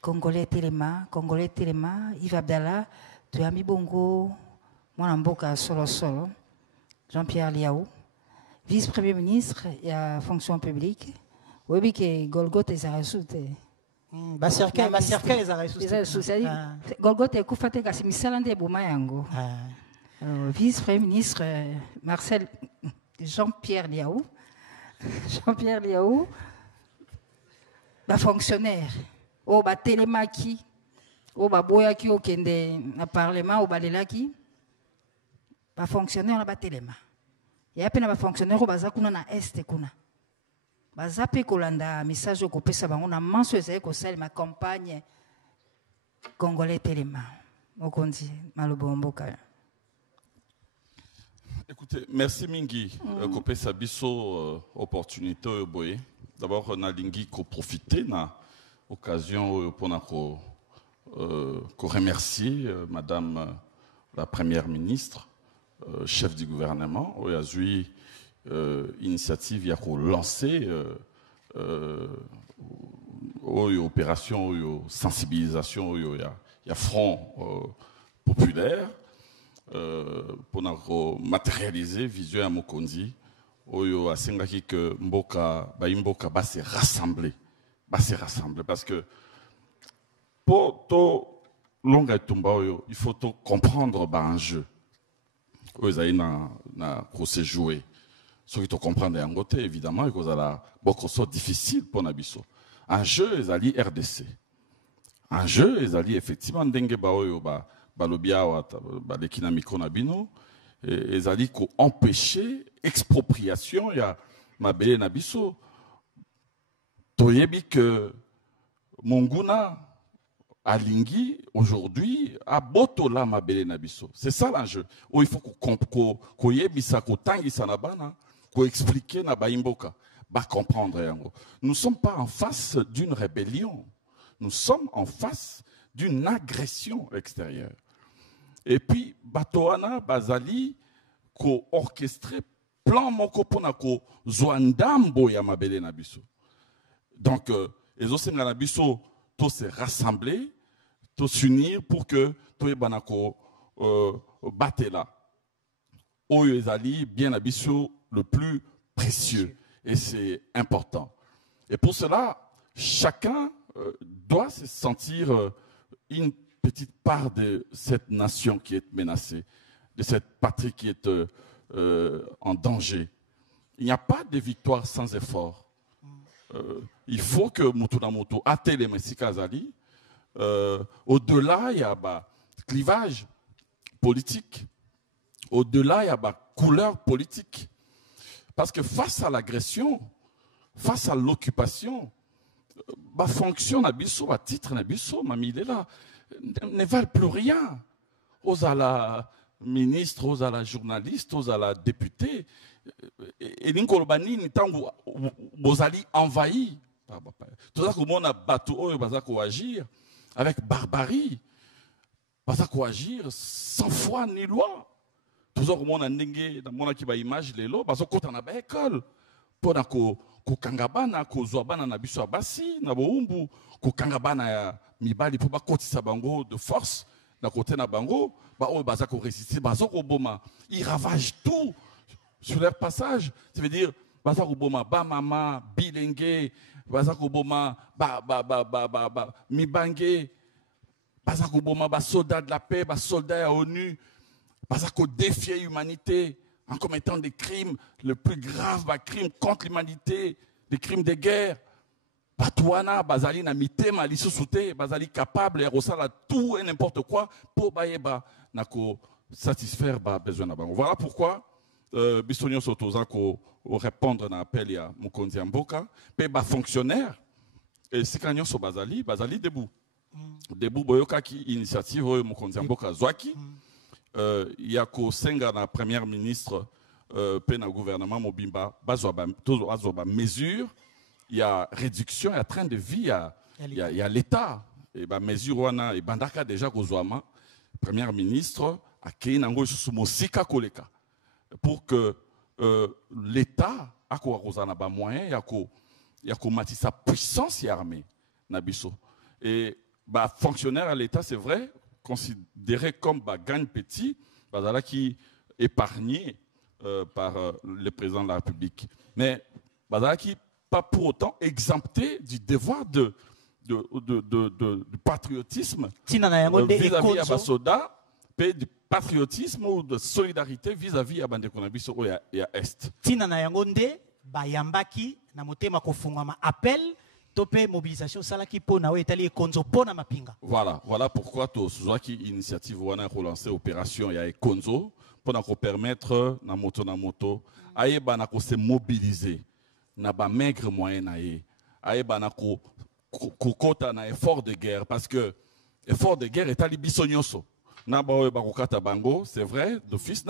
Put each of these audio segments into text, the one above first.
Congolais Téléma, Yves Abdallah, Tuyami Bongo, Mwanamboka Solo Solo, Jean-Pierre Liaou, vice-premier ministre et à fonction publique, oui, que Golgote est arrêté. Baserka est arrêté. Golgote est Koufate Kassimisalande Boumayango. Vice-premier ministre Marcel Jean-Pierre Liaou. Jean-Pierre Liaou, fonctionnaire. Oh, télémaki, oh, boyaki au kende na parlement, au balelaki, fonctionnaire na téléma. Et après na fonctionnaire au bazakuna na est kuna. Bazape kolanda message au kopesa bango na manso ezali ko sali ma campagne congolais téléma. Okondi malobomboka. Écoutez, merci mingi kopesa biso opportunité boye. D'abord na lingi ko profiter na occasion pour remercier Madame la Première ministre, chef du gouvernement, où il y a eu initiative, il y a lancé opération, sensibilisation, il y a front populaire pour matérialiser vision à Mokondi, où il y a sengaki que Mboka va se rassembler. Parce que pour tout longa tumba il faut tout comprendre un jeu. Vous avez na se jouer. Ce qui te comprendre en côté évidemment et que ça beaucoup soit difficile pour nabiso. Un jeu les alliés RDC. Un jeu les alliés effectivement dengue baoyo balobia ba lekina miko nabino et les alliés ko empêcher expropriation ya mabele nabiso. Toyebi que Monguna Alingi aujourd'hui a botola mabele nabiso. C'est ça l'enjeu. Où il faut qu'on yebisa ko tangi sanabana, ko expliquer na baimboka, ba comprendre yango. Nous ne sommes pas en face d'une rébellion. Nous sommes en face d'une agression extérieure. Et puis batoana bazali ko orchestré plan moko pona ko zoandambo ya mabele nabiso. Donc, les Osenganabiso, tous se rassembler, tous s'unir pour que tous les banako battent là. Oyo ezali bien abisso le plus précieux. Et c'est important. Et pour cela, chacun doit se sentir une petite part de cette nation qui est menacée, de cette patrie qui est en danger. Il n'y a pas de victoire sans effort. Il faut que Mutunamoto atteigne les Messikazali. Au-delà, il y a clivage politique. Au-delà, il y a couleur politique. Parce que face à l'agression, face à l'occupation, fonction nabiso, titre nabiso, mamie il est là, ne valent plus rien. Aux à la ministre, aux à la journaliste, aux à la députée. Et l'inkolobani ni tangu bozali envahi. Tout ça comme on a bateau bazako agir avec barbarie, bazako agir sans foi ni loi. Tout ça comme on a ndenge dans mon akiba image lelo bazako kota na ba école pour na ko kangabana ko zwabana na biso abasi na boumbu ko kangabana ya mibali pour ba kotisa bango de force na côté na bango ba o bazako résister bazako boma ils ravagent tout sur leur passage. Ça veut dire bazako boma ba mama bilenge bazako boma mibange bazako boma ba soldats de la paix ba soldats à ONU bazako défier l'humanité en commettant des crimes le plus grave crime contre l'humanité, des crimes de guerre. Batouana bazali na mitema lisusuté bazali capable et rosala tout et n'importe quoi pour baeba nako satisfaire ba besoin na bango. Voilà pourquoi Bistonio Sotoza ko répondre à l'appel à Mokonzi Mboka, pe ba fonctionnaire et si kanyo so bazali debout. Debout boyoka ki initiative Mokonzi Mboka zwaki il y a ko senga na première ministre pe na gouvernement mobimba bazwa ba mesure, il y a réduction, il y a train de vie, il y a l'état et ba mesure wana et bandaka déjà ko zwama première ministre a kei nango sous mosika koleka. Pour que l'État a moyen, il y a sa puissance armée nabiso. Et bah, fonctionnaire à l'État, c'est vrai, considéré comme bah, gagne petit, bah, qui est épargné par le président de la République. Mais bah, qui pas pour autant exempté du devoir de patriotisme vis-à-vis de Basoda, du patriotisme ou de solidarité vis-à-vis de Bandekonabiso et à Est. Tina na yangonde bayambaki na motema kofungama appel topé mobilisation salaki pona etali konzo pona mapinga. Voilà pourquoi to Suzaki initiative wana relancer opération ya konzo pour permettre na moto ayeba na ko se mobiliser na ba maigre moyen na ye ayeba na ko kota na effort de guerre parce que effort de guerre est ali bisonyoso. C'est vrai, d'office,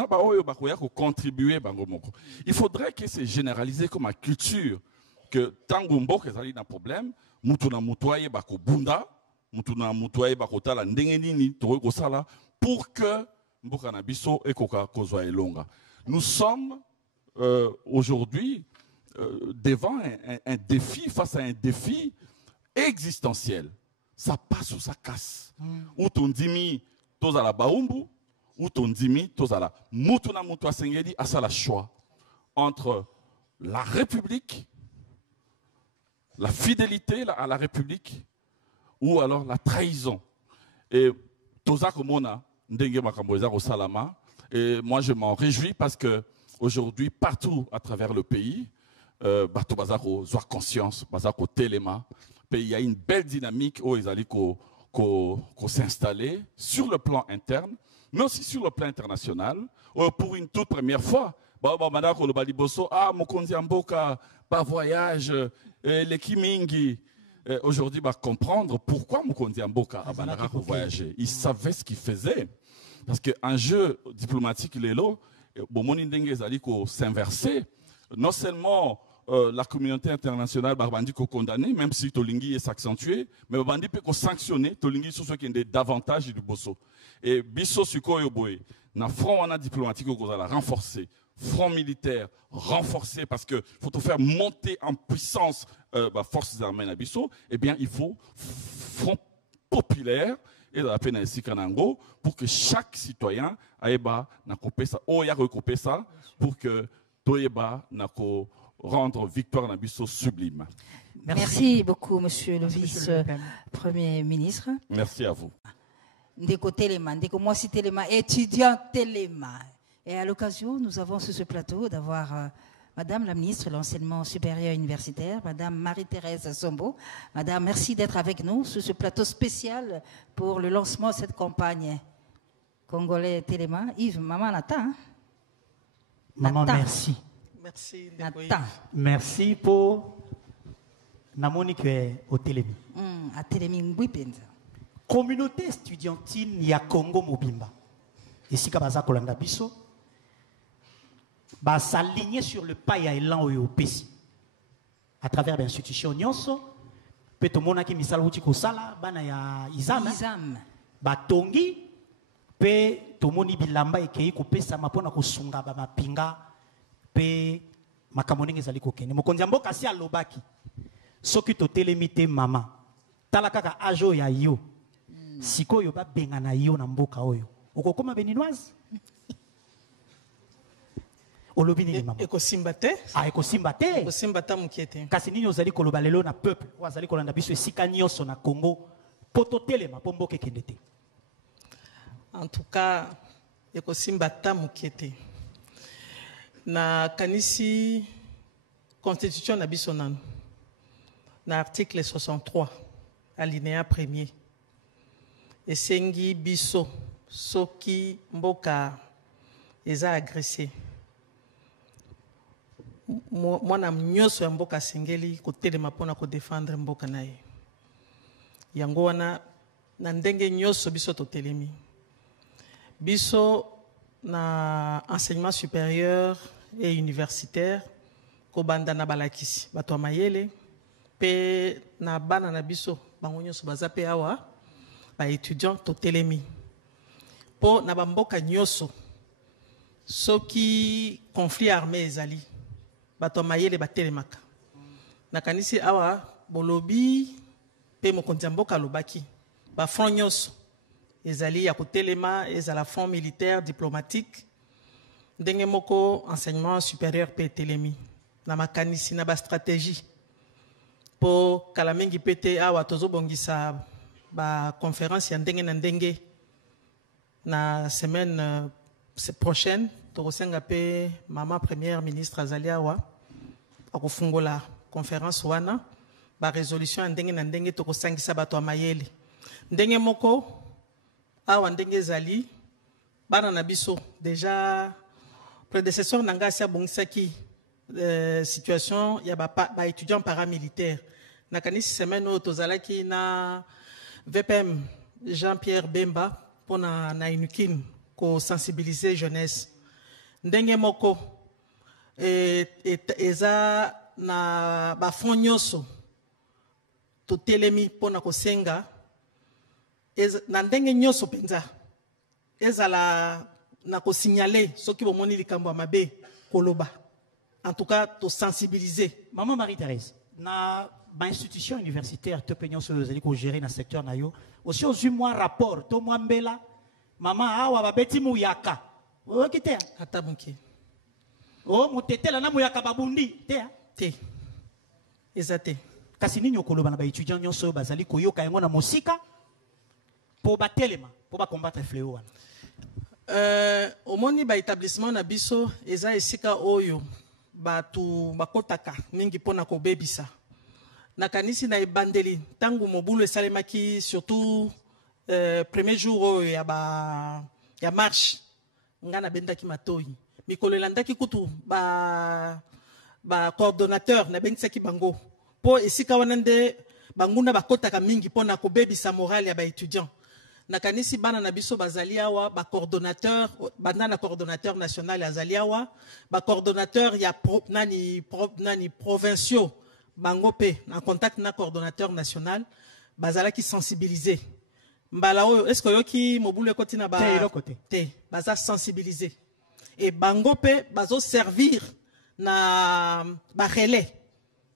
contribuer. Il faudrait que c'est généralisé comme une culture que tant que vous avez un problème, vous avez bunda, mutuna mutuaye bakotala ndengenini togo sala pour que mbokana biso ekoka kozwa elonga. Nous sommes aujourd'hui devant un défi, face à un défi existentiel. Ça passe ou ça casse. Ou ton dimi tozala baumbu, ou ton dimi tozala mutuna mutua sengeli asala choix entre la République, la fidélité à la République, ou alors la trahison. Et toza komona ndenge makamboza au salama. Et moi je m'en réjouis parce que aujourd'hui partout à travers le pays, bato bazako zoa conscience, bazako téléma, il y a une belle dynamique où ils allaient s'installer sur le plan interne, mais aussi sur le plan international. Pour une toute première fois, Mokonzi Mboka, pas voyage, les Kimingi. Aujourd'hui, comprendre pourquoi Mokonzi Mboka a voyagé. Il savait ce qu'il faisait. Parce qu'un jeu diplomatique, Lelo, s'inverser. Non seulement la communauté internationale Barbandi ko condamné, même si Tolingi est s'accentuer, mais Barbandi peut sanctionner Tolingi sur ce qui est davantage du bosso. Et biso suko yoboy, na front wana diplomatique ko la renforcer, front militaire renforcé parce que faut tout faire monter en puissance forces armées na biso, eh bien il faut front populaire et la peine ici Kanango pour que chaque citoyen aeba na coupé ça, ya recoupé ça pour que toyeba na ko rendre victoire Nabiso sublime. Merci beaucoup, monsieur le vice-premier ministre. Merci à vous. Ndeko Téléma, Ndeko Mwasi Téléma, étudiant Téléma. Et à l'occasion, nous avons sur ce plateau d'avoir Madame la ministre de l'Enseignement supérieur universitaire, Madame Marie-Thérèse Sombo. Madame, merci d'être avec nous sur ce plateau spécial pour le lancement de cette campagne congolais Téléma. Yves, maman Nata. Hein? Maman, merci. Merci. Merci pour Namoni que au Télémi. À Télémi Ngwipenza. Communauté estudiantine ya Congo Mobimba. Ici kabaza kolanda biso. Ba s'aligner sur le pas ya élan au PC. À travers l'institution nyonso, pe to mona ki misala uti ko sala bana ya Izam. Ba tongi pe to moni bilamba ekei ko pesa mapona ko sunga ba mapinga. Pe makamonenge zali kokene mokonzi mboka si alobaki soki to telemite mama tala kaka ajo ya yo sikoyo ba benga na yo na mboka oyo okokoma béninoise olobi nini mama ekosimba te ekosimba te mukete kasi nini ozali koloba lelo na peuple wazali kolanda biso esika nyonso na Congo poto telema po mboka ekende te. En tout cas ekosimba ta mukete na kanisi constitution na biso nanu na article 63 alinéa 1er esengi biso soki mboka eza agressé mwana nyonso ya mboka sengeli kotelema mpona kodefendre mboka na ye yango wana na ndenge nyonso biso totelemi biso na enseignement supérieur et universitaire kobanda na balakisi bato ya mayele pe na bana na biso bango nyonso baza pe awa ba étudiant totelemi po na bamboka nyonso soki conflit armé ezali bato ya mayele batelemaka na kanisi awa bolobi pe mokonzi ya mboka alobaki front nyonso ezali ya kotelema ezala front militaire diplomatique ndenge moko enseignement supérieur pe telemi na makanisi na ba stratégie po kala mingi pete awa tozobongisa ba conférence ya ndenge na ndenge na semaine prochaine tokosenga pe mama première ministre azali awa akofungola conférence wana ba résolution ya ndenge na ndenge tokosangisa bato ya mayele ndenge moko awa ndenge ezali bana na biso déjà prédécesseur na ngai abongisaki situation ya ba étudiants paramilitaires na kanisi semaine oyo tozalaki na VPM Jean-Pierre Bemba pona na Inukin ko sensibiliser jeunesse ndenge moko eza na ba front nyonso totelemi pona kosenga na ndenge nyonso penza ezala na ko signaler soki bomoni likambo mabe koloba en tout cas to sensibiliser. Maman Marie-Thérèse na ba institution universitaire to penyon so zali ko gérer na secteur na yo aussi aux moi rapport to moi mbela maman awa babeti muyaka o kite ata bunki o mutetela na muyaka babundi te ezate kasi nini okoloba na ba étudiants nyonso bazali koyoka yango na mosika pour batelema pour ba combattre fléau wana. Omoni ba établissement na biso eza esika oyo batu bakotaka mingi pona ko bebisa na kanisi na ebandeli tangu mobulu esalemaki surtout premier jour ya marche ngana bendaki matoi mikolo elandaki kutu ba coordonnateur na bengisaki bango po esika wana nde banguna bakotaka mingi pona ko bebisa moral ya ba étudiant na kanisi bana na biso bazali awa ba coordonnateur bana coordonnateur national azali awa ba coordonnateur ya nani provinciaux bango pe en contact na coordonnateur national bazala ki sensibiliser mbala oyo est-ce que yoki mobulu ekoti na ba te baza sensibiliser et bango pe bazo servir na ba relais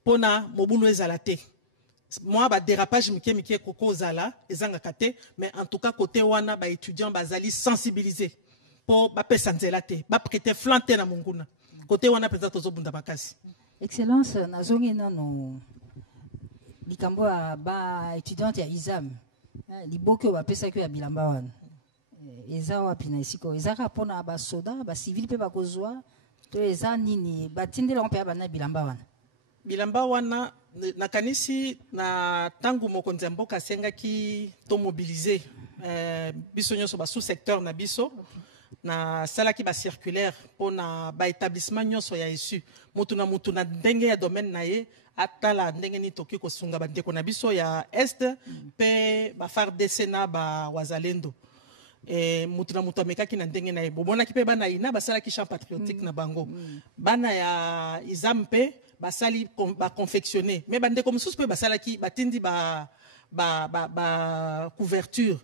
pona mobulu ezala te. Moi, ba dérapage mike koko zala ezanga kate, mais en tout cas côté wana ba étudiant bazali sensibiliser pour ba pesanzela te, ba prêter flanter na munguna. Côté wana peza tozo bunda bakasi. Excellence nazongi nano likambo ba étudiante ya Izam. Liboke ba pesa ko ya bilamba wana. Eza wapi na isiko ezaka pona ba soda ba civil pe ba kozwa to eza nini batindela mpe ba na bilamba wana. Bilamba wana na kanisi na tangu mokonzi mboka sengaki to mobiliser biso nyonso ba sous secteur na biso na salaki ba circulaire pona ba établissement nyonso ya isu mutu na ndenge ya domaine na ye atala ndenge ni toki ko sunga ba ndeko na biso ya est pe ba FARDC na ba wazalendo mutu amekaki na ndenge na ye bomonaki pe bana ina basalaki champ patriotique na bango bana ya Izampe basali ba confectionner mais bande comme sous peut basalaki batindi ba couverture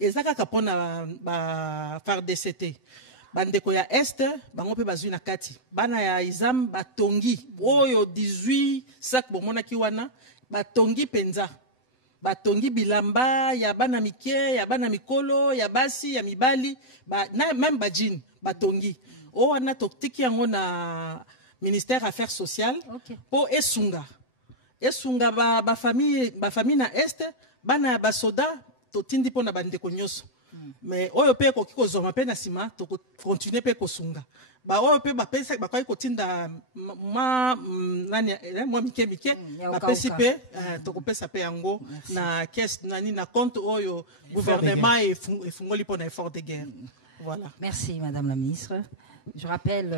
ezaka kapona ba FARDC bande ko ya est bango pe bazui na kati bana ya Izam batongi oyo 18 sac bomonaki wana batongi penza batongi bilamba ya bana mike ya bana mikolo ya basi ya mibali na même bajin batongi o wana tokiki yango na ministère affaires sociales pour esunga ba famille na est bana ba soda to tindi pona bande ko nyoso mais oyo pe ko kiko zoma pe na sima to continuer pe ko sunga ba oyo pe ba pesa ba ko tinda nani moi mike ba pesi pe to ko pesa pe yango na caisse nani na compte oyo gouvernement et fungoli pona effort de guerre. Voilà. Merci madame la ministre. Je rappelle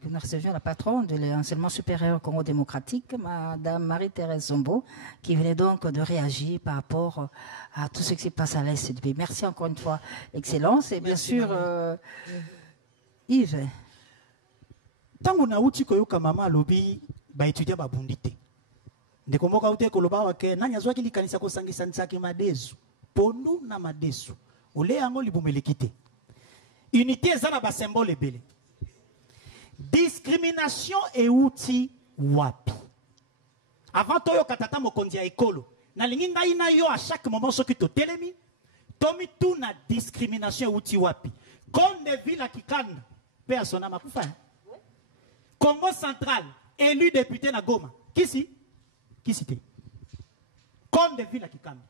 que nous recevions la patronne de l'enseignement supérieur Congo démocratique, madame Marie-Thérèse Zombo, qui venait donc de réagir par rapport à tout ce qui se passe à l'Est du pays. Merci encore une fois, Excellence. Et bien sûr, Yves. Tango na uti koyoka mama lobi ba étudiant ba bundite. Ndeko moka ute koloba wake nanya zwaki likanisa ko sangisa nsaki madesu. Pondu na madesu. Ole yango libumelekite. Unité ezana ba symbole ebele. Discrimination et outil wapi. Avant toyo katata mokonzi ya ekolo. Na lingi ngai na yo à chaque moment soki to telemi Tomi tuna discrimination uti wapi. Konde Villa Kikanda, pe asona makufa. Congo central, élu député na Goma. Qui si? Qui c'était? Konde Villa Kikanda.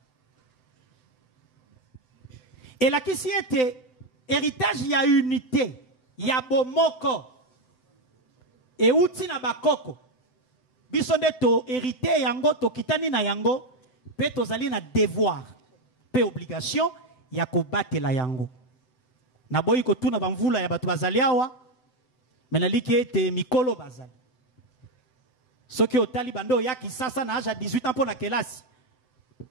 Et là qui si était héritage, il y a unité, il y a bomoko. Et uti na bakoko. Biso de to hérité yango to kitani na yango, pe to zali na devoir, pe obligation, ya ko battre la yango. Na boyi ko tuna bamvula ya batu bazali awa, menaliki ete mikolo bazali. Soki otali bando ya kisasa na âge 18 ans pour na kelasi.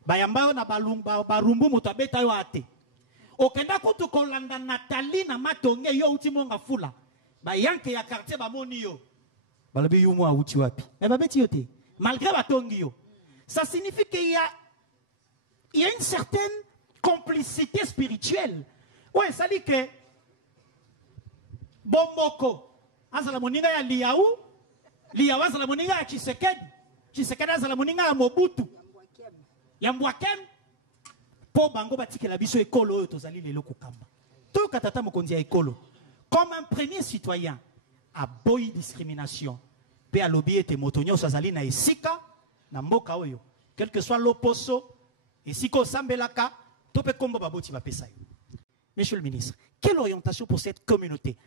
Bayamba na barumbu moto abeta yo ate. Okenda kutu kolanda Nathalie na matonge yo uti monga fula. Bayanke ya quartier bamoni yo. Balobi yo mwa uti wapi. Mais babeti yo te. Malgré batongi yo. Ça signifie qu'il y a une certaine complicité spirituelle. Ouais, ça dit que Bomboko, azala moninga ya Liaou, Liaou azala moninga ya Tshisekedi, Tshisekedi azala moninga ya Mobutu, ya Mbwakem, po bango batike la biso ekolo oyo tozali lelo kokamba. To katata mokonzi ya ekolo, comme un premier citoyen, a boyi discrimination, pe a lobby ete motonyo azali na esika, na mboka oyo, quel que soit l'opposo, esiko sambelaka, to pe kombo baboti bapesa yo. Monsieur le ministre, quelle orientation pour cette communauté?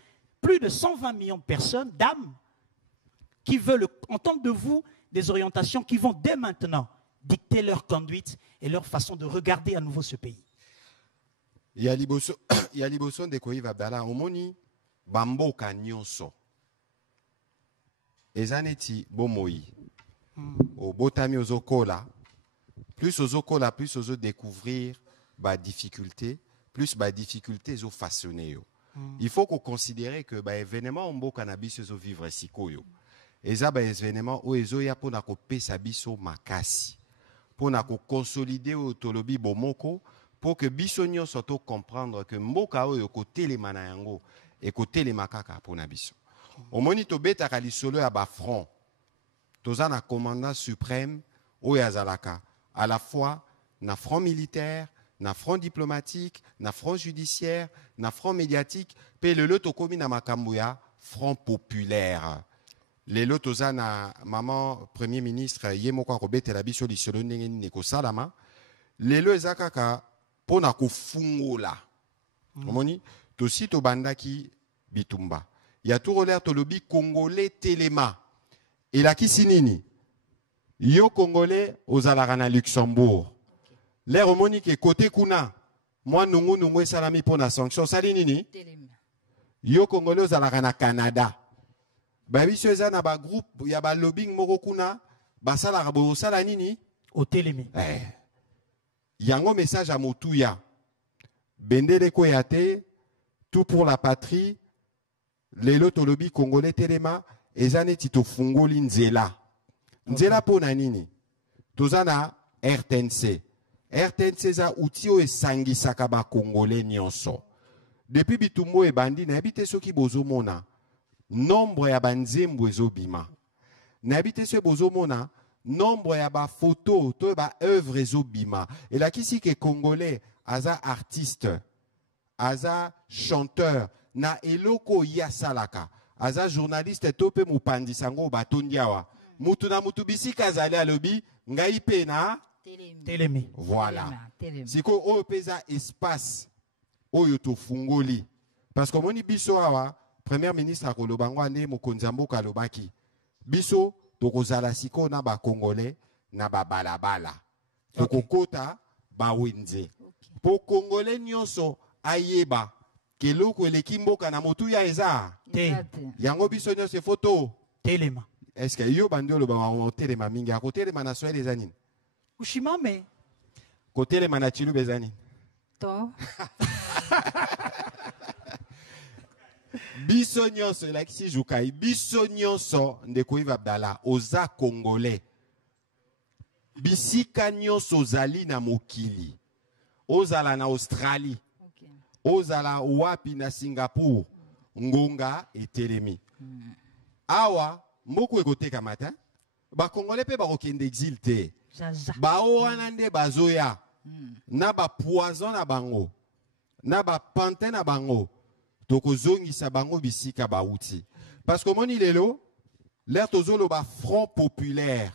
Plus de 120 millions de personnes, d'âmes, qui veulent entendre de vous des orientations qui vont dès maintenant dicter leur conduite et leur façon de regarder à nouveau ce pays. Il y a liboso de koi va bala omoni bamboka nyonso. Ezaneti bomoi. Au botami ozokola, plus ozokola, plus ozo découvrir ba difficulté. Plus ba difficulté zo façonner yo. Il faut qu'on considère que ba événement ombo cannabis zo vivre sikoyo. Eza ba événement o ezo ya pona ko pesa biso makasi. Pona ko consolider autolobi bomoko pour que biso nyonso to comprendre que mboka oyo ko telema na yango et ko telema kaka pona biso. Omoni to beta kali solo ya ba front. Toza na commandant suprême o yazalaka à la fois na front militaire, na front diplomatique, na front judiciaire, na front médiatique, pe le loto komi na makambuya front populaire. Le loto za na maman premier ministre yemoko robete la biso lisolo ndenge neko salama. Le lo ezakaka pona ko fungola. Omoni to sito bandaki bitumba. Ya tout l'air to lobi congolais telema. Et la kisinini. Yo congolais aux alarana Luxembourg. L'air homonique est côté kuna. Moi, nous salami pour la sanction. Salinini. Yo Congolais à la Canada. Babi Sueza na ba groupe, ya ba lobbying moko kuna. Basala rabo salanini. Au télémé. Yango message à Moutouya. Bendele koyate. Tout pour la patrie. Lelo to lobby congolais telema. Ezane tito fungoli nzela. Nzela po nanini. Tozana RTNC. RTNC za outio e sangi sakaba congolais nyonso. Depuis bitumbo e bandi na habite soki bozomona nombre ya banzembo ezobima. Na habite so bozomona nombre ya ba photo to ba œuvre ezobima. Et la kisi ke congolais aza artiste, aza chanteur na eloko ya salaka, aza journaliste tope mupandi sango batondiawa. Mutu na mutu bisika zali alobi ngai pe na Télémé. Voilà. C'est quoi au pesa espace oyo to fungoli. Parce que moni biso awa premier ministre a kolobango ane mokonzambo kalobaki. Biso to kozala siko na ba congolais na ba balabala. To kokota ba wenze. Po congolais nyonso ayeba keloko elekimboka na motu ya eza. Yango biso nyonso photo Téléma. Est-ce que yo bandolo ba on telema mingi a côté les manasoi les anines. Ushimame. Côté les manachilu bezani. To. Biso nyonso la kisi jukai biso nyonso ndeko iva bdala oza congolais. Bisika nyonso zali na mokili. Ozala na Australie. Ozala wapi na Singapour. Ngonga etelemi. Awa mboko ekoteka mata. Ba congolais pe ba kokende exil te. Ba wana nde bazoya na ba poison na bango, na ba pantin na bango, toko zongisa bango bisika ba outi. Parce que moni lelo, l'air tozolo ba front populaire.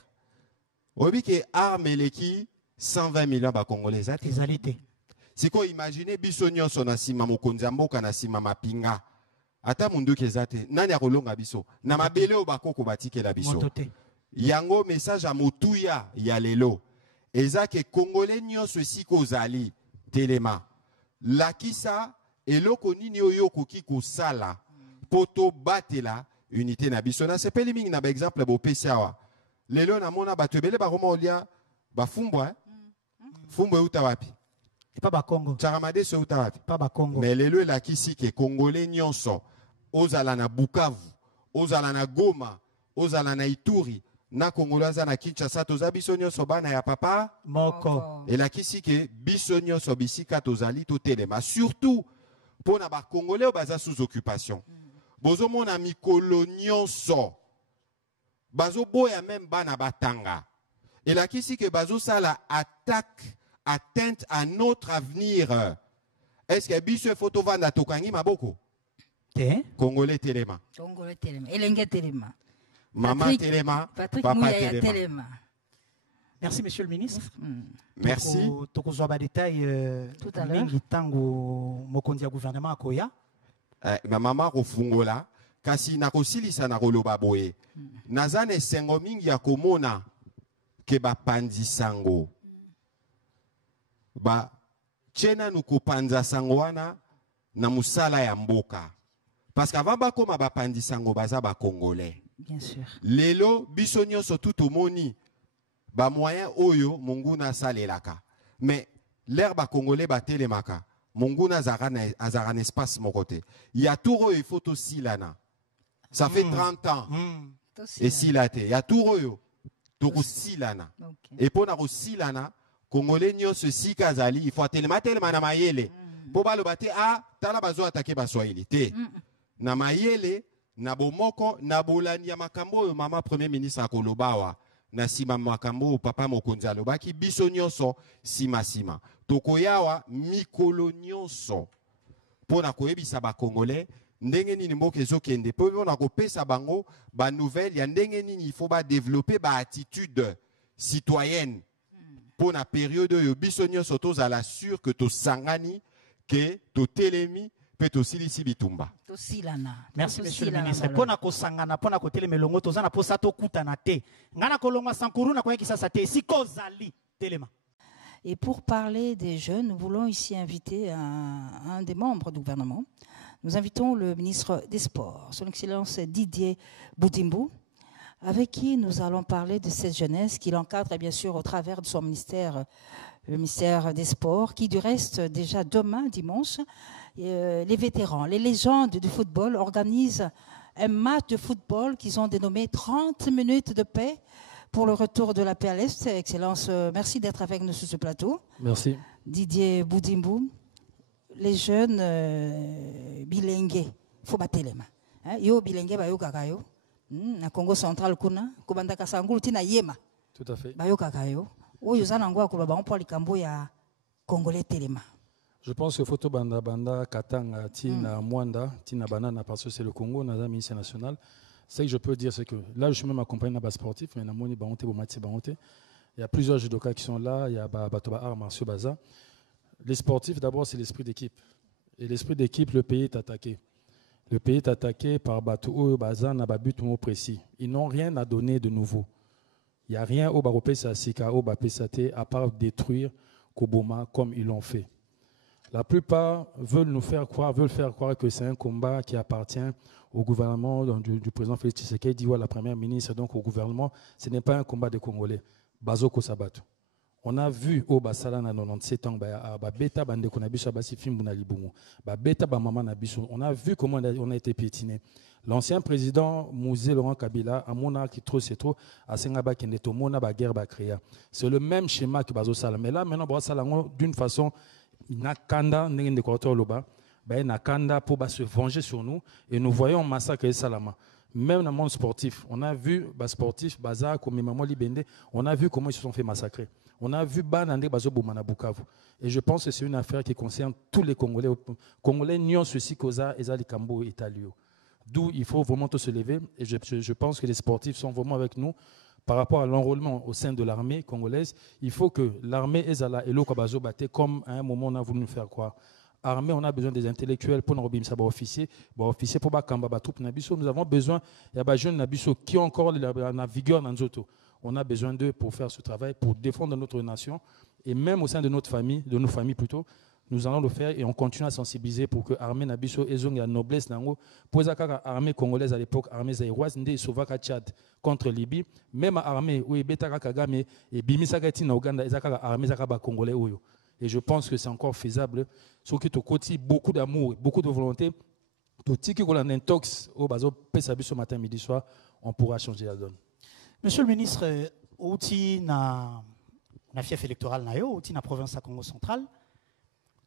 Obi ke arme leki 120 millions ba congolais ate. Ezalité. Siko imagine biso nyonso na sima mokonzi mboka na sima mapinga. Ata mundu kezate nani akolonga biso na mabele obakoko batikela biso. Yango message a motuya ya lelo. Eza ke congolais nyonso siko zali telema. Lakisa eloko nini oyo koki kosala poto batela unité na biso na sepeli mingi na ba exemple bo pesiawa. Lelo na mona batebele ba roma olia ba fumbwa fumbwa uta wapi? Pas ba Congo. Tcharamade so uta wapi? Pas ba Congo. Mais lelo lakisi ke congolais nyonso ozala na Bukavu, ozala na Goma, ozala na Ituri, na Congolaza na Kinshasa toza biso nyonso bana ya papa moko. Et lakisi ke biso nyonso bisika tozali to telema surtout pour na ba congolais baza sous occupation. Bozo mona mikolo nyonso bazo boya même bana batanga. Et lakisi ke bazo sala attaque atteinte à notre avenir. Est-ce que biso photo vanda tokangi maboko? Congolais Téléma. Congolais Téléma. Elenge Téléma. Maman Téléma. Papa Téléma. Merci, monsieur le ministre. Merci. Tokozwa détail tout à l'heure. Tango mokonzi ya gouvernement akoya. Ma maman rofungola kasi nakosilisa na koloba boye. Nazane sengo mingi ya komona ke ba panzi sango. Ba chena nukupanza sango wana na musala ya mboka. Parce qu'avant bakoma bapandi sango baza ba congolais. Bien sûr. Lelo biso nyonso tout moni ba moyen oyo munguna salelaka. Mais l'air ba congolais ba telemaka. Munguna azara un espace mon côté. Il y a tout il faut aussi lana. Ça fait 30 ans. Et silate. Il y a tout tout silana. Et pour na silana congolais nyonso si kazali il faut telema na mayele. Pour ba le bate a tala bazo attaquer ba swahili te. Na mayele na bomoko na bolani ya makambo mama premier ministre akolobawa na sima makambo papa mokonzi alobaki biso nyonso sima tokoyawa mikolo nyonso pona koyebisa ba congolais ndenge nini mboka ezokende po pona kopesa bango ba nouvelle ya ndenge nini il faut ba développer ba attitude citoyenne pona période oyo biso nyonso tozala sûr que to sangani que to telemi. Merci, monsieur le ministre. Pona ko sangana, pona ko teleme longo, tozana po sato kutana te. Ngana kolonga sankuru na kwa kisa sate, si kozali telema. Et pour parler des jeunes, nous voulons ici inviter un des membres du gouvernement. Nous invitons le ministre des Sports, son Excellence Didier Boudimbo, avec qui nous allons parler de cette jeunesse qu'il encadre bien sûr au travers de son ministère, le ministère des Sports, qui du reste déjà demain, dimanche, les vétérans, les légendes du football organisent un match de football qu'ils ont dénommé 30 minutes de paix pour le retour de la paix à l'Est. Excellence, merci d'être avec nous sur ce plateau. Merci. Didier Boudimbo, les jeunes bilingues, il faut battre les mains. Yo bilingue bayo kakayo, na Congo central kuna, kubanda kasangulu tina yema. Tout à fait. Bayo kakayo, ou yuzana ngwa kuloba on pour les cambo ya congolais telema. Je pense que photo banda katanga tina mwanda tina banana parce que c'est le Congo, on a un ministère national. Ce que je peux dire, c'est que là, je suis même accompagné d'un bas sportif, mais il y a plusieurs judokas qui sont là, il y a Batoba Art, Marcio Baza. Les sportifs, d'abord, c'est l'esprit d'équipe. Et l'esprit d'équipe, le pays est attaqué. Le pays est attaqué par Batou Baza, Nababut, mot précis. Ils n'ont rien à donner de nouveau. Il n'y a rien au Baropesa Sika, au Bapesate, à part détruire Koboma comme ils l'ont fait. La plupart veulent faire croire que c'est un combat qui appartient au gouvernement du président Félix Tshisekedi ou à la première ministre, donc au gouvernement. Ce n'est pas un combat des Congolais. Bazoko Sabato. On a vu au Basala na 97 ans, beta bande konabiso basi film na libumu, beta ba maman nabiso. On a vu comment on a été piétiné. L'ancien président Mouzé Laurent Kabila a mona qui trop c'est trop a sengaba kende to mona ba guerre ba créa. C'est le même schéma que bazo sala. Mais là maintenant ba sala d'une façon nakanda ndenge ko loba. Nakanda pour se venger sur nous et nous voyons massacre Salama. Même dans le monde sportif, on a vu sportif, Bazar, comme Maman Libende, on a vu comment ils se sont fait massacrer. On a vu Banandé Bazo Boumana Bukavu. Et je pense que c'est une affaire qui concerne tous les Congolais. Congolais n'y ont ceci qu'Oza et Zalikambo et Italio. D'où il faut vraiment se lever. Et je pense que les sportifs sont vraiment avec nous par rapport à l'enrôlement au sein de l'armée congolaise. Il faut que l'armée Ezala et l'Okabazo Baté, comme à un moment on a voulu nous faire croire. Armée, on a besoin des intellectuels pour nous obéir, officiers. Officiers pour Bakamba, troupes Nabiso. Nous avons besoin des jeunes Nabiso qui ont encore la vigueur dans Nzoto. On a besoin d'eux pour faire ce travail, pour défendre notre nation. Et même au sein de notre famille, de nos familles plutôt, nous allons le faire et on continue à sensibiliser pour que l'armée Nabiso ait la noblesse. Pour l'armée congolaise à l'époque, l'armée zaïroise, Ndé Sovaka Tchad contre Libye, même l'armée où Betaka Kagame et Bimisagati na Ouganda, l'armée Zakaba congolais. Et je pense que c'est encore faisable. Sauf que tu as beaucoup d'amour, beaucoup de volonté. Tu as un intox au bazo ce matin, midi, soir, on pourra changer la donne. Monsieur le ministre, outil na fief électoral na yo, outil na province à Congo central,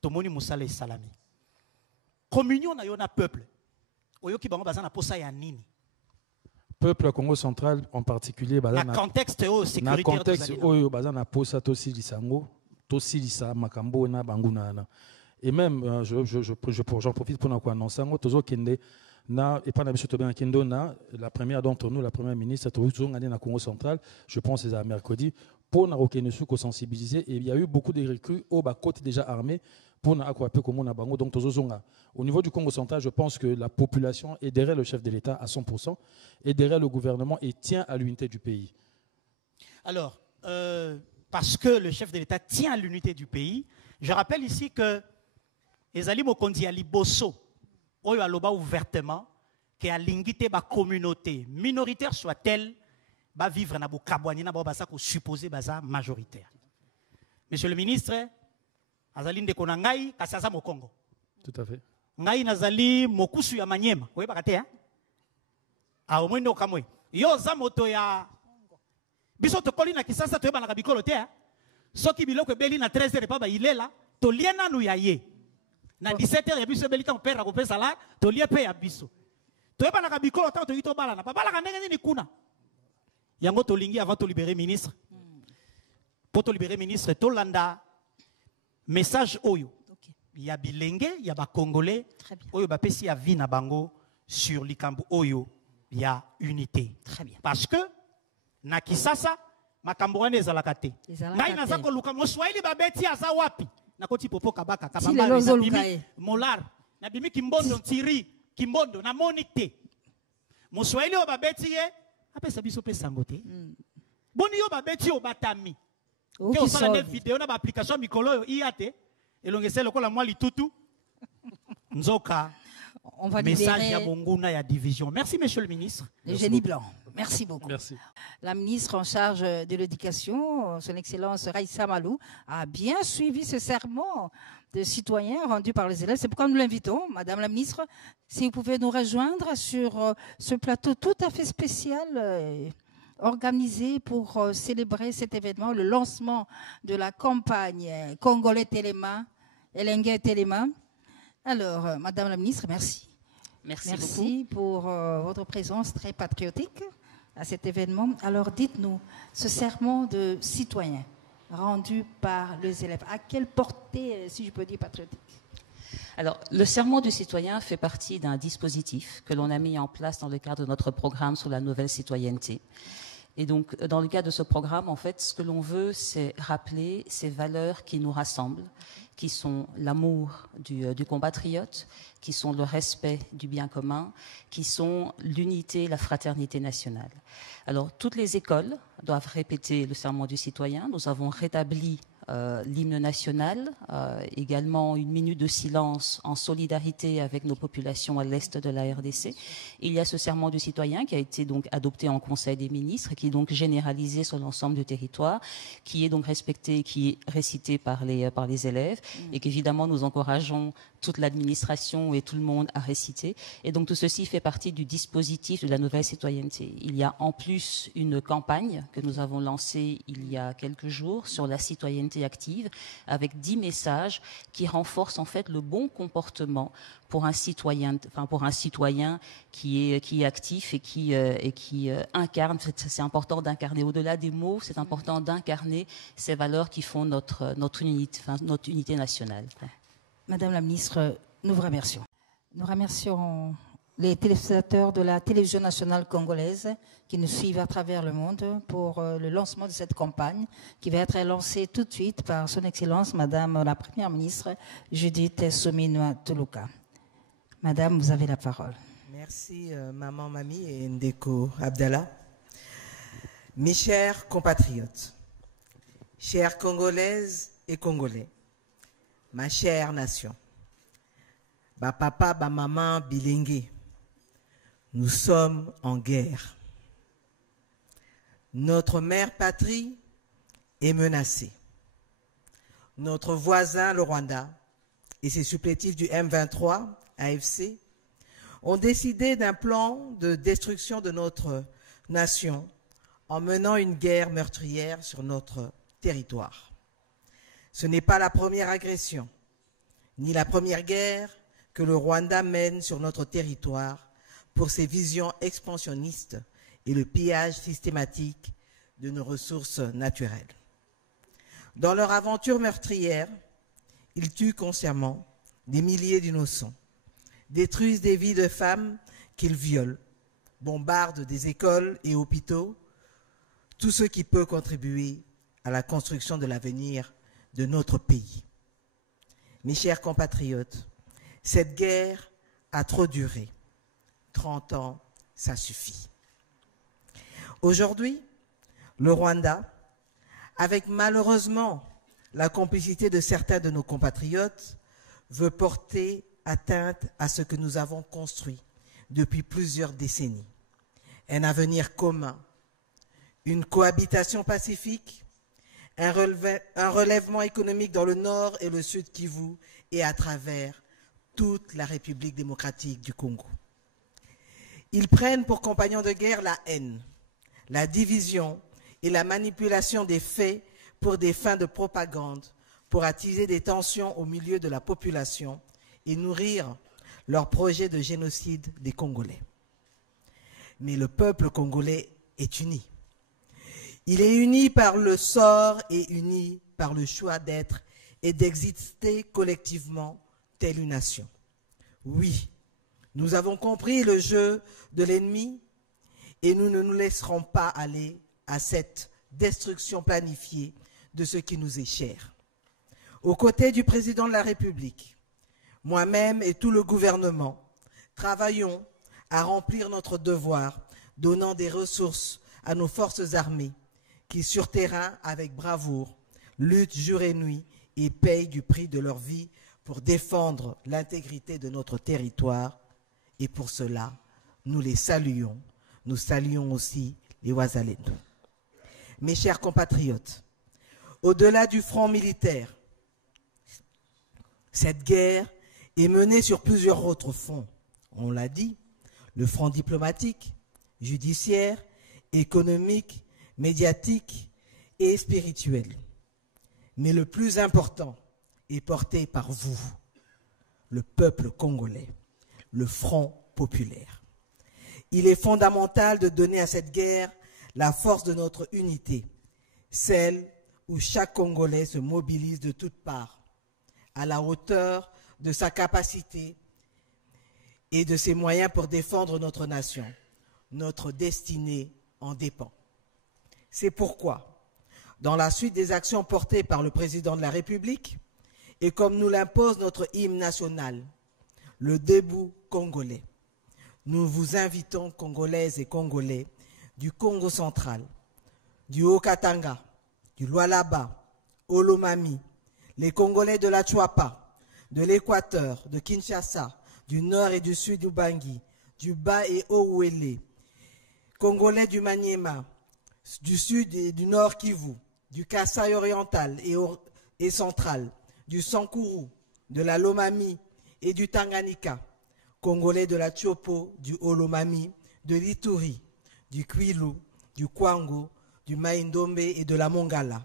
tomoni musala et salami. Communion na yo na peuple. Oyo ki bango bazana posa ya nini? Peuple Congo central en particulier, na contexte sécuritaire. Na contexte oyo bazana posa tosi lisango, tosi lisa makambo na banguna. Et même, j'en profite pour annoncer, la première d'entre nous, la première ministre, na Congo central, je pense que c'est à mercredi, pour nous sensibiliser. Et il y a eu beaucoup de recrues au bas côté déjà armés pour nous accompagner comme on a bango. Donc, au niveau du Congo central, je pense que la population est derrière le chef de l'État à 100% et derrière le gouvernement et tient à l'unité du pays. Alors, parce que le chef de l'État tient à l'unité du pays, je rappelle ici que Ezali Mokondi Ali Bosso, oyo aloba ouvertement, que a l'ingité ba communauté, minoritaire soit-elle, va vivre na bo kabwani na bo basa ko supposé baza majoritaire. Monsieur le ministre, azali ndeko na ngai kasasa mo Congo. Tout à fait. Ngai nazali mokusu ya Manyema, oye bakate hein? A au mwendo kamwe. Yo za moto ya biso to koli na kisasa to yeba na bikolo te hein? Soki biloko beli na 13h pa ba ilela, to liena nu ya ye. Na 17h ya biso belita mpera ko pesa la to lie pe ya biso to yeba na kabikolo ta to yito bala na bala ka ndenge ni kuna yango to lingi avant to libérer ministre pour to libérer ministre to landa message oyo ya bilenge ya ba congolais oyo ba pesi ya vie na bango sur likambo oyo ya unité. Très bien. Parce que na kisasa makambo wana ezalaka te ngai naza ko luka mo Swahili ba beti aza wapi nakoti popo kabaka kabamba na molar na bimi kimbondo ntiri kimbondo na monite Moswahili o babeti ye apesa biso pesa ngote boni yo babeti o batami ke osala ne vidéo na ba application mikolo yo iate elongese lokola mwa litutu nzoka on va message ya monguna ya division. Merci monsieur le ministre. Le génie blanc. Merci beaucoup. Merci. La ministre en charge de l'éducation, son Excellence Raissa Malou, a bien suivi ce serment de citoyen rendu par les élèves. C'est pourquoi nous l'invitons, Madame la ministre, si vous pouvez nous rejoindre sur ce plateau tout à fait spécial organisé pour célébrer cet événement, le lancement de la campagne Congolais Téléma, Elengue Téléma. Alors, Madame la ministre, merci. Merci pour votre présence très patriotique à cet événement. Alors, dites-nous, ce serment de citoyen rendu par les élèves, à quelle portée, si je peux dire, patriotique? Alors, le serment du citoyen fait partie d'un dispositif que l'on a mis en place dans le cadre de notre programme sur la nouvelle citoyenneté. Et donc, dans le cadre de ce programme, en fait, ce que l'on veut, c'est rappeler ces valeurs qui nous rassemblent, qui sont l'amour du compatriote, qui sont le respect du bien commun, qui sont l'unité, la fraternité nationale. Alors, toutes les écoles doivent répéter le serment du citoyen. Nous avons rétabli l'hymne national, également une minute de silence en solidarité avec nos populations à l'est de la RDC. Il y a ce serment du citoyen qui a été donc adopté en Conseil des ministres, qui est donc généralisé sur l'ensemble du territoire, qui est donc respecté, qui est récité par les élèves, et qu'évidemment nous encourageons toute l'administration et tout le monde à réciter. Et donc tout ceci fait partie du dispositif de la nouvelle citoyenneté. Il y a en plus une campagne que nous avons lancée il y a quelques jours sur la citoyenneté citoyenneté active, avec 10 messages qui renforcent en fait le bon comportement pour un citoyen, qui est actif et qui incarne. C'est important d'incarner au-delà des mots. C'est important d'incarner ces valeurs qui font notre unité nationale. Madame la ministre, nous vous remercions. Nous remercions les téléspectateurs de la télévision nationale congolaise qui nous suivent à travers le monde pour le lancement de cette campagne qui va être lancée tout de suite par son Excellence, Madame la Première ministre Judith Suminwa Tuluka. Madame, vous avez la parole. Merci, Maman Mami et Ndeko Abdallah. Mes chers compatriotes, chères Congolaises et Congolais, ma chère nation, ba papa, ba maman, bilingue, nous sommes en guerre. Notre mère patrie est menacée. Notre voisin, le Rwanda, et ses supplétifs du M23, AFC, ont décidé d'un plan de destruction de notre nation en menant une guerre meurtrière sur notre territoire. Ce n'est pas la première agression, ni la première guerre que le Rwanda mène sur notre territoire pour ses visions expansionnistes et le pillage systématique de nos ressources naturelles. Dans leur aventure meurtrière, ils tuent consciemment des milliers d'innocents, détruisent des vies de femmes qu'ils violent, bombardent des écoles et hôpitaux, tout ce qui peut contribuer à la construction de l'avenir de notre pays. Mes chers compatriotes, cette guerre a trop duré. 30 ans, ça suffit. Aujourd'hui, le Rwanda, avec malheureusement la complicité de certains de nos compatriotes, veut porter atteinte à ce que nous avons construit depuis plusieurs décennies. Un avenir commun, une cohabitation pacifique, un relèvement économique dans le nord et le sud Kivu et à travers toute la République démocratique du Congo. Ils prennent pour compagnons de guerre la haine, la division et la manipulation des faits pour des fins de propagande, pour attiser des tensions au milieu de la population et nourrir leur projet de génocide des Congolais. Mais le peuple congolais est uni. Il est uni par le sort et uni par le choix d'être et d'exister collectivement telle une nation. Oui, nous avons compris le jeu de l'ennemi et nous ne nous laisserons pas aller à cette destruction planifiée de ce qui nous est cher. Aux côtés du président de la République, moi-même et tout le gouvernement, travaillons à remplir notre devoir, donnant des ressources à nos forces armées qui, sur terrain, avec bravoure, luttent jour et nuit et payent du prix de leur vie pour défendre l'intégrité de notre territoire. Et pour cela, nous les saluons. Nous saluons aussi les Wazalendo. Mes chers compatriotes, au-delà du front militaire, cette guerre est menée sur plusieurs autres fronts. On l'a dit, le front diplomatique, judiciaire, économique, médiatique et spirituel. Mais le plus important est porté par vous, le peuple congolais, le Front populaire. Il est fondamental de donner à cette guerre la force de notre unité, celle où chaque Congolais se mobilise de toutes parts, à la hauteur de sa capacité et de ses moyens pour défendre notre nation. Notre destinée en dépend. C'est pourquoi, dans la suite des actions portées par le président de la République, et comme nous l'impose notre hymne national, le debout congolais, nous vous invitons, Congolaises et Congolais, du Congo central, du Haut-Katanga, du Lualaba, Olomami, les Congolais de la Chuapa, de l'Équateur, de Kinshasa, du nord et du sud du Bangui, du Bas et Haut-Ouélé, Congolais du Maniema, du sud et du nord Kivu, du Kasaï oriental et central, du Sankuru, de la Lomami et du Tanganyika, Congolais de la Tchopo, du Olomami, de l'Ituri, du Kwilu, du Kwango, du Maïndombe et de la Mongala.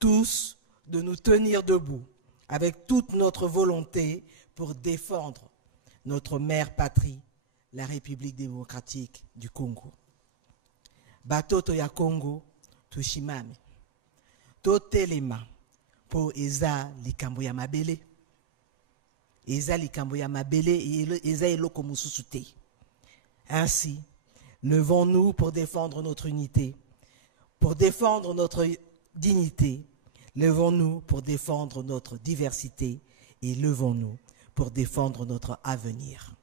Tous, de nous tenir debout avec toute notre volonté pour défendre notre mère patrie, la République démocratique du Congo. Batoto ya Congo, tushimame. Totelema po eza likambo ya mabele. Eza likambo ya mabele eza eloko mususu te. Ainsi, levons-nous pour défendre notre unité, pour défendre notre dignité. Levons-nous pour défendre notre diversité et levons-nous pour défendre notre avenir.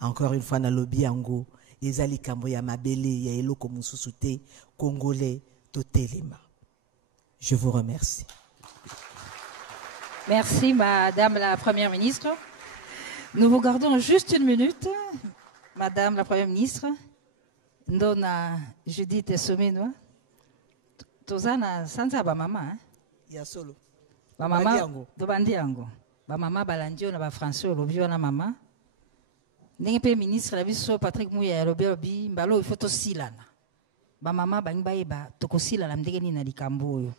Encore une fois, na lobi yango, ezali kambo ya mabele ya eloko mususu te, Congolais totelema. Je vous remercie. Merci, Madame la Première ministre. Nous vous gardons juste une minute, Madame la Première ministre. Ndona Judith Someno. Tozana sanza ba mama. Ya solo. Ba mama do bandiango. Ba mama balandio na ba François lobio na mama. Ndenge pe ministre la biso Patrick Mouya lobi mbalo il faut tosilana. Ba mama bangi bayeba tokosila la ndenge ni na likambo oyo.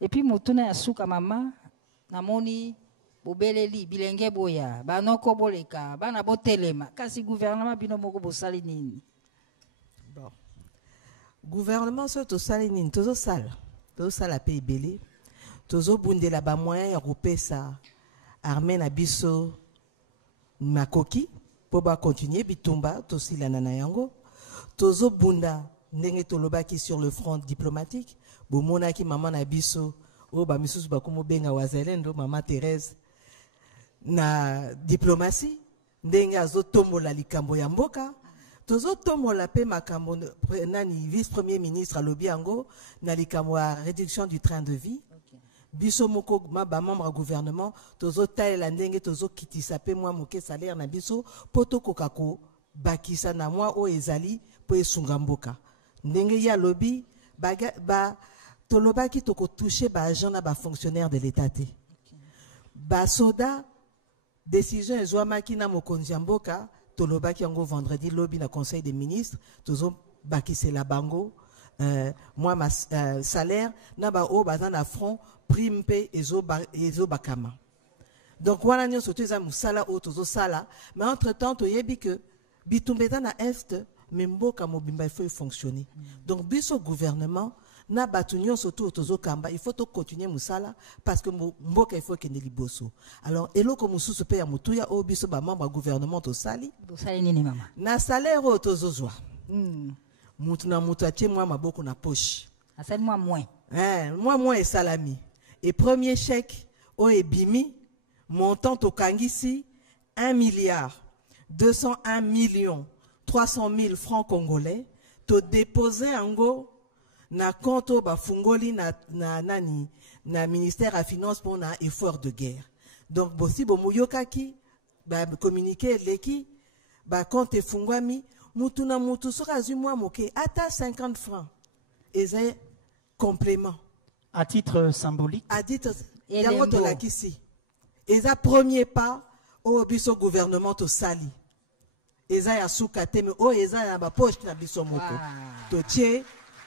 Et puis motuna ya suka mama namoni bobeleli bilenge boya banoko boleka bana botelema kasi gouvernement bino moko bosali nini? Bon. Gouvernement so tosali nini tozo sala pe ebele tozo bundela ba moyen ya kopesa armée na biso makoki po ba continuer bitumba tosilana na yango tozo bunda ndenge tolobaki sur le front diplomatique bomonaki mama na biso o ba misusu bakomo benga wazalendo mama Thérèse na diplomatie ndenge azotombola likambo ya mboka tozotombola pe makambo nani vice premier ministre alobi yango na likambo ya réduction du train de vie. Biso moko ba membre gouvernement tozotalela ndenge tozokitisa pe mwa moke salaire na biso poto kokako bakisa na mwa o ezali po esunga mboka ndenge ya lobi ba tolobaki toko toucher ba agent na ba fonctionnaire de l'état te ba soda décision ezwamaki na mokonzi ya mboka tolobaki yango vendredi lobi na conseil des ministres tozo bakisela bango moi ma salaire na ba o baza na front prime pe ezo bakama. Donc wana nyonso toza musala o tozo sala mais entre temps toyebi que bitumbeta na est mais mboka mobimba il faut fonctionner. Donc biso gouvernement na batu nyonso tozo kamba il faut to continuer musala parce que mboka il faut kende liboso. Alors eloko mususu pe ya mutuya o biso ba membre gouvernement to sali nini mama na salaire o tozo zwa mutu na mutu atie mwa maboko na poche asali mwa moins moins salami et premier chèque o ebimi montant to kangisi 1,201,300,000 francs congolais to déposer ango na compte ba fungoli na ministère à finance pour na effort de guerre. Donc bosi bo muyokaki ba communiquer leki ba compte fungwami mutu na mutu soka zumwa moke ata 50 francs eza complément à titre symbolique à titre yango to lakisi eza premier pas au biso gouvernement to sali eza ya suka teme o eza ya ba poche na biso moko to tie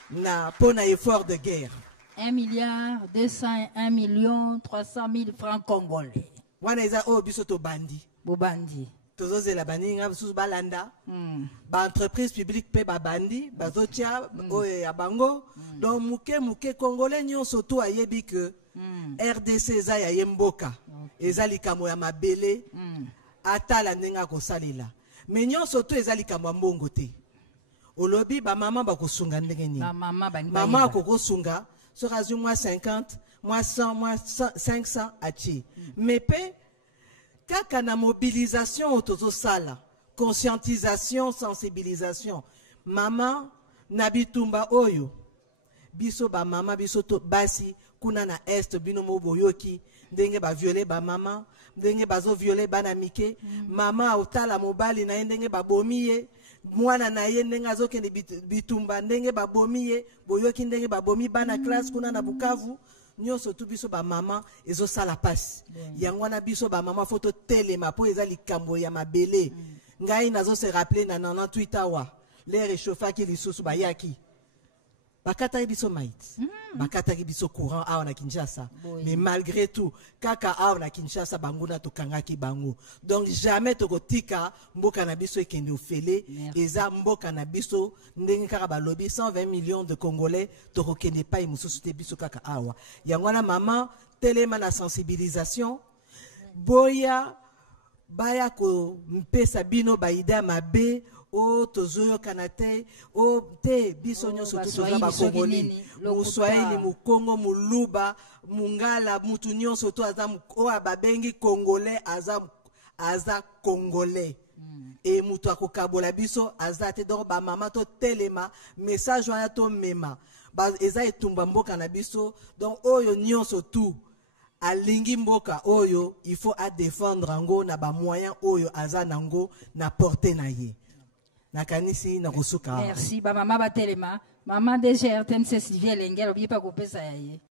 na pona effort de guerre 1,201,300,000 francs congolais wana eza o biso to bandi bobandi tozozela baninga biso balanda ba entreprise publique pe ba bandi bazotia o ya bango donc muke congolais nyonso to ayebi que RDC eza ya yemboka eza likambo ya mabele atala ndenge ko salela mais nyonso to eza likambo ya mbongo te olobi ba mama ba kosunga ndenge ni mama ko kosunga sera du moins 50 moins 100 moins 500 achi mais pe kaka na mobilisation tozo sala conscientisation sensibilisation mama na bitumba oyo biso ba mama biso to basi kuna na est bino mo boyoki ndenge ba violer ba mama ndenge bazo violer bana mike mama otala mobali na ndenge ba bomiye mwana na ye ndenge azokende bitumba ndenge ba bomiye boyoki ndenge ba bomi bana classe kuna na Bukavu nyonso tu biso ba mama ezo sala passe yango na biso ba mama photo telema po eza likambo ya mabele ngai nazo se rappeler na 98 awa les réchauffaki lisusu bayaki bakataki biso maït bakataki biso courant awa na Kinshasa mais malgré tout kaka awa na Kinshasa banguna tokangaki bango donc jamais tokotika mboka na biso ekende ofele eza mboka na biso ndenge kaka balobi 120 millions de Congolais tokokende pa mususu te biso kaka awa yango wana mama telema na sensibilisation boya baya ko mpesa bino baida mabe o tozoyo kanate o te biso nyonso toza ba Congolais muswahili mukongo muluba mungala mutu nyonso to aza o ababengi Congolais aza Congolais et mutu akokabola biso aza te donc ba mama to telema message wana to mema ba eza etumba mboka na biso donc oyo nyonso tout alingi mboka oyo il faut à défendre ngo na ba moyen oyo aza nango na porter na ye nakanisi na kusuka merci ba mama ba telema mama DG RTNC Sylvie Lengel obi pa kopesa ya ye